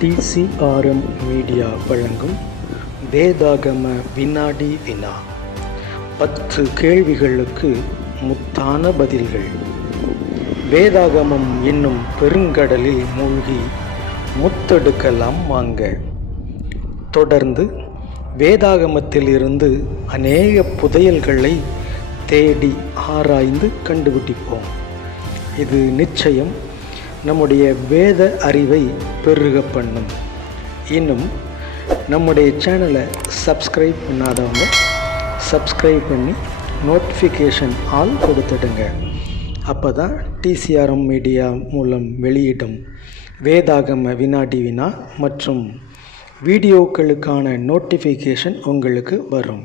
டிசிஆர்எம் media வழங்கும் வேதாகம வினாடி வினா. பத்து கேள்விகளுக்கு முத்தான பதில்கள். வேதாகமம் என்னும் பெருங்கடலில் மூழ்கி முத்தெடுக்கலாம் வாங்க. தொடர்ந்து வேதாகமத்திலிருந்து அநேக புதையல்களை தேடி ஆராய்ந்து கண்டுபிடிப்போம். இது நிச்சயம் நம்முடைய வேத அறிவை பெருக பண்ணும். இன்னும் நம்முடைய சேனலை சப்ஸ்கிரைப் பண்ணாதவங்க சப்ஸ்கிரைப் பண்ணி நோட்டிஃபிகேஷன் ஆல் கொடுத்துடுங்க. அப்போ தான் டிசிஆர்எம் மீடியா மூலம் வெளியிடும் வேதாகம வினாடி வினா மற்றும் வீடியோக்களுக்கான நோட்டிஃபிகேஷன் உங்களுக்கு வரும்.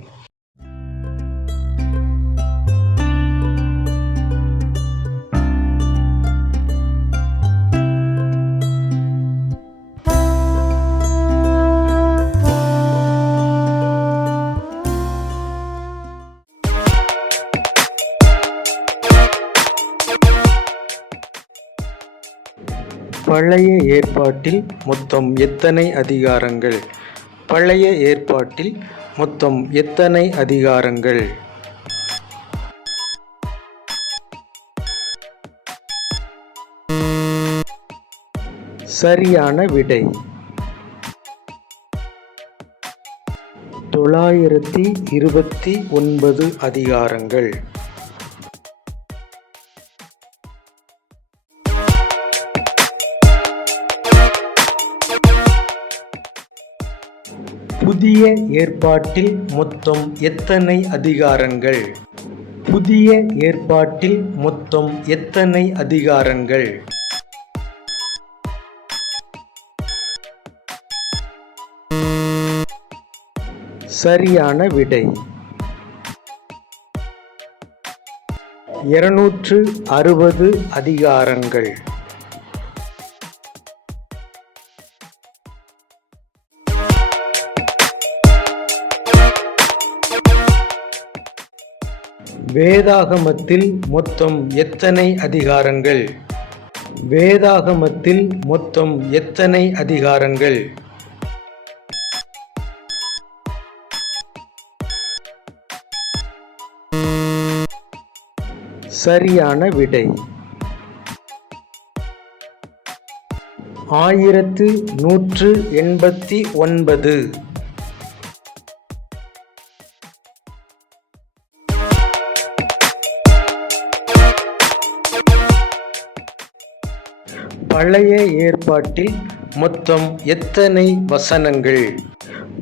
பழைய ஏற்பாட்டில் மொத்தம் எத்தனை அதிகாரங்கள்? பழைய ஏற்பாட்டில் மொத்தம் எத்தனை அதிகாரங்கள்? சரியான விடை. தொள்ளாயிரத்தி இருபத்தி ஒன்பது அதிகாரங்கள். புதிய ஏற்பாட்டில் மொத்தம் எத்தனை அதிகாரங்கள்? புதிய ஏற்பாட்டில் மொத்தம் எத்தனை அதிகாரங்கள்? சரியான விடை. இருநூற்று அறுபது அதிகாரங்கள். வேதாகமத்தில் மொத்தம் எத்தனை அதிகாரங்கள்? வேதாகமத்தில் மொத்தம் எத்தனை அதிகாரங்கள்? சரியான விடை. ஆயிரத்து நூற்று எண்பத்தி ஒன்பது. பழைய ஏற்பாட்டில் மொத்தம் எத்தனை வசனங்கள்?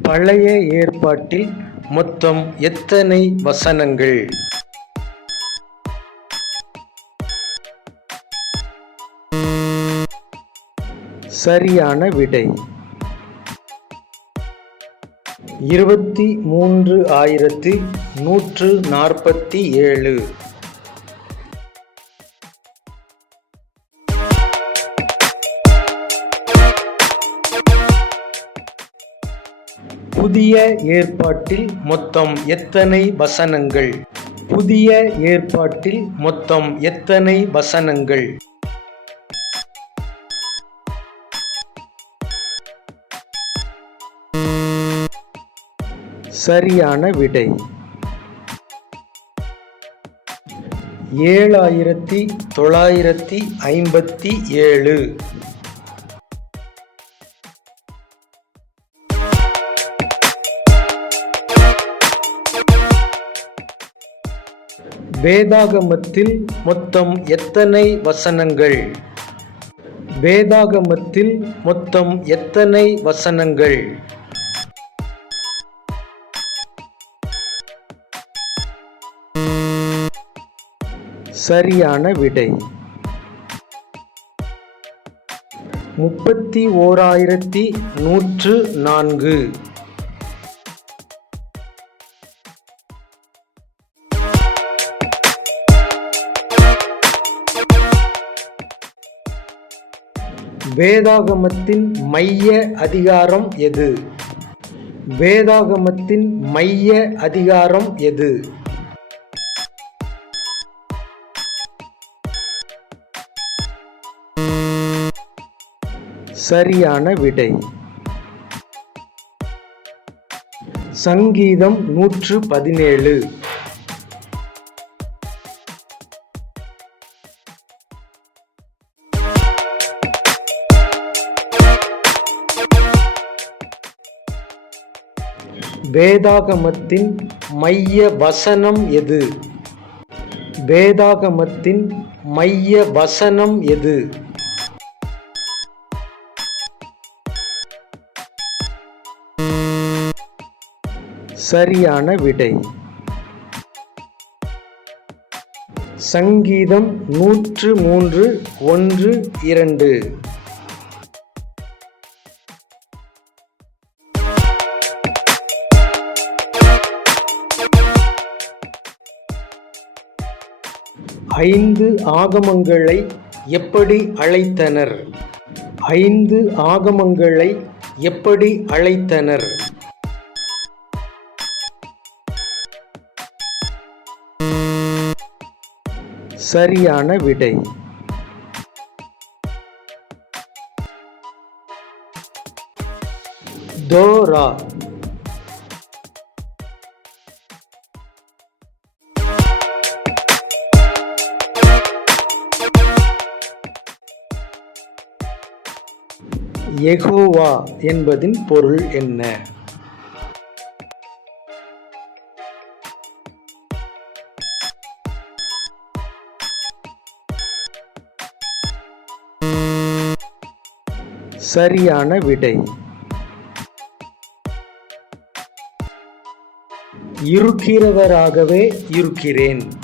பழைய ஏற்பாட்டில் மொத்தம் எத்தனை வசனங்கள்? சரியான விடை. இருபத்தி மூன்று ஆயிரத்தி நூற்று நாற்பத்தி ஏழு. புதிய ஏற்பாட்டில் மொத்தம் எத்தனை வசனங்கள்? புதிய ஏற்பாட்டில் மொத்தம் எத்தனை வசனங்கள்? சரியான விடை. ஏழாயிரத்தி தொள்ளாயிரத்தி ஐம்பத்தி ஏழு. வேதாகமத்தில் மொத்தம் எத்தனை வசனங்கள்? வேதாகமத்தில் மொத்தம் எத்தனை வசனங்கள்? சரியான விடை. முப்பத்தி ஓராயிரத்தி நூற்று நான்கு. வேதாகமத்தின் மைய அதிகாரம் எது? வேதாகமத்தின் மைய அதிகாரம் எது? சரியான விடை. சங்கீதம் நூற்று பதினேழு. வேதாகமத்தின் மைய வசனம் எது? வேதாகமத்தின் மைய வசனம் எது? சரியான விடை. சங்கீதம் நூற்று மூன்று ஒன்று இரண்டு. ஐந்து ஆகமங்களை எப்படி அழைத்தனர்? ஐந்து ஆகமங்களை எப்படி அழைத்தனர்? சரியான விடை. தோரா. எகோவா என்பதின் பொருள் என்ன? சரியான விடை. இருக்கிறவராகவே இருக்கிறேன்.